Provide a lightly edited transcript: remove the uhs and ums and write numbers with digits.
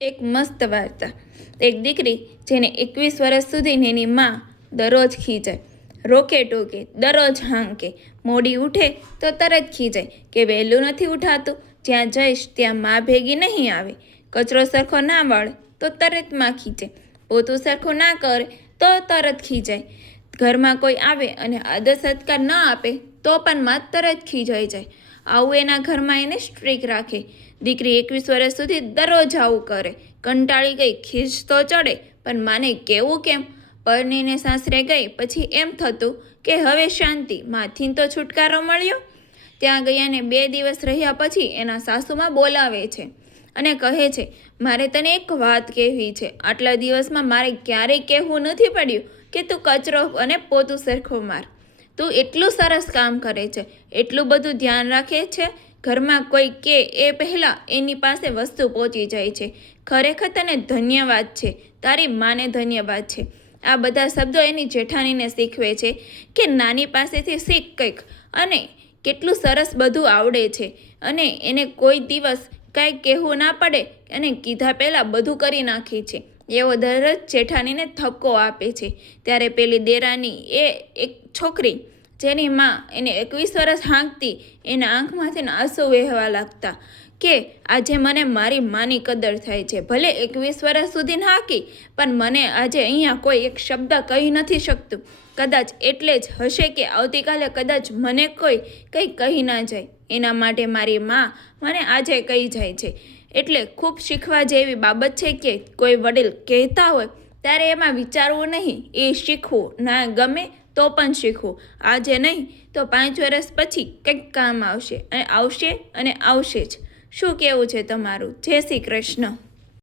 એક મસ્ત વાર્તા। એક દીકરી જેને 21 વર્ષ સુધી એની માં દરરોજ ખીજાય, રોકે ટોકે, દરરોજ હાંકે, મોડી ઉઠે તો તરત ખીજાય કે વહેલું નથી ઉઠાતું, જ્યાં જઈશ ત્યાં માં ભેગી નહીં આવે, કચરો સરખો ના વાળે તો તરત માં ખીજાય, પોતું સરખું ના કરે તો તરત ખીજાય, ઘરમાં કોઈ આવે અને આદર સત્કાર ન આપે તો પણ માં તરત ખીજાઈ જાય। આવું એના ઘરમાં એને સ્ટ્રીક રાખે। દીકરી 21 વર્ષ સુધી દરરોજ આવું કરે, કંટાળી ગઈ, ખીજ તો ચડે પણ માને કેવું કેમ? પરણીને સાસરે ગઈ પછી એમ થતું કે હવે શાંતિ, માથી તો છુટકારો મળ્યો। ત્યાં ગયાને 2 દિવસ રહ્યા પછી એના સાસુમાં બોલાવે છે અને કહે છે, મારે તને એક વાત કહેવી છે। આટલા દિવસમાં મારે ક્યારેય કહેવું નથી પડ્યું કે તું કચરો અને પોતું સરખો માર। તું એટલું સરસ કામ કરે છે, એટલું બધું ધ્યાન રાખે છે, ઘરમાં કોઈ કે એ પહેલાં એની પાસે વસ્તુ પહોંચી જાય છે। ખરેખર તને ધન્યવાદ છે, તારી માને ધન્યવાદ છે। આ બધા શબ્દો એની જેઠાણીને શીખવે છે કે નાની પાસેથી શીખ કંઈક, અને કેટલું સરસ બધું આવડે છે અને એને કોઈ દિવસ કાંઈ કહેવું ના પડે અને કીધા પહેલાં બધું કરી નાખે છે। એવો દરરોજ જેઠાણીને ઠપકો આપે છે। ત્યારે પેલી દેરાની એ એક છોકરી જેની માં એને 21 વર્ષ હાંકતી, એના આંખમાંથી આંસુ વહેવા લાગતા કે આજે મને મારી માની કદર થાય છે। ભલે 21 વર્ષ સુધી હાંકી પણ મને આજે અહીંયા કોઈ એક શબ્દ કહી નથી શકતું। કદાચ એટલે જ હશે કે આવતીકાલે કદાચ મને કોઈ કંઈ કહી ના જાય, એના માટે મારી માં મને આજે કહી જાય છે। એટલે ખૂબ શીખવા જેવી બાબત છે કે કોઈ વડીલ કહેતા હોય ત્યારે એમાં વિચારવું નહીં, એ શીખવું, ના ગમે તો પણ શીખવું। આજે નહીં તો 5 વર્ષ પછી કંઈક કામ આવશે અને આવશે જ। શું કહેવું છે તમારું? જય શ્રી કૃષ્ણ।